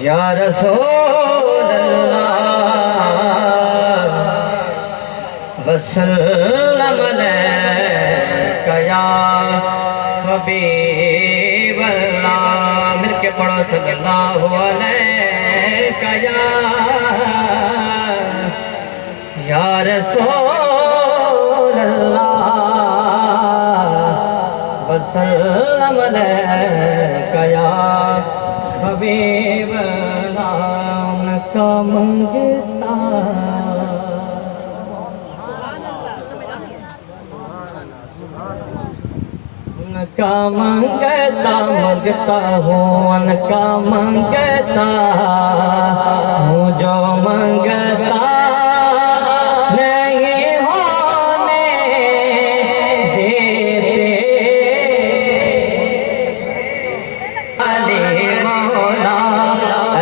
یا رسول اللہ وسلم علیک یا حبیب اللہ، مل کے پڑھو صلی اللہ علیک یا رسول اللہ وسلم علیک یا حبیب اللہ کا منگتا ان کا منگتا ہوں، ان کا منگتا ہوں، جو منگتا نہیں ہونے دیتے علی مولا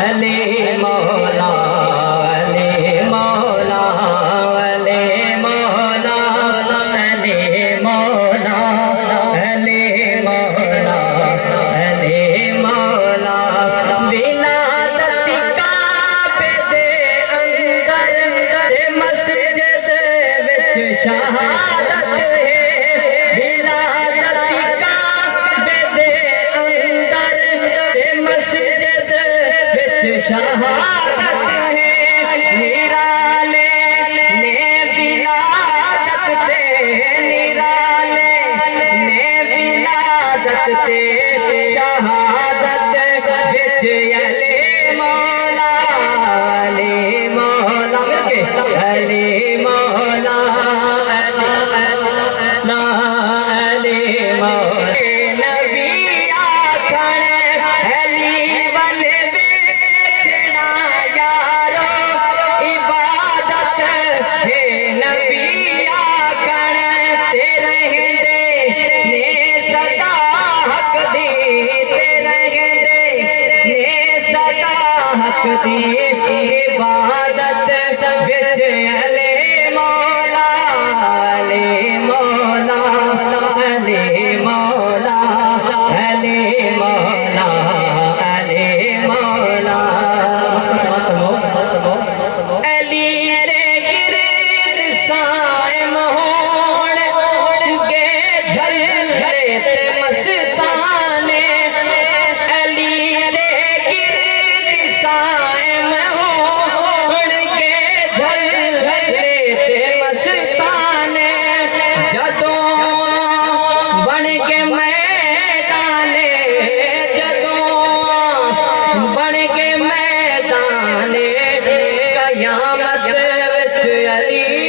علی مولا علی مولا علی مولا علی مولا علی مولا علی مولا بنا شہادت ہے، ولادت کعبے دے اندر تے مسجد وچ شہادت ہے، نرالے نے ولادت تے نرالے نے ولادت تے شہادت وچ علی مولا علی مولا علی مولا عبادت وچ علی مولا علی مولا علی مولا علی مولا علی مولا علی دے گرد سائم ہون گے جھلے تے مستانے، علی دے گرد سائم ہون گے جھلے تے مستانے، جدوں بن کے میدانے جدوں بن کے میدانے قیامت وچ علی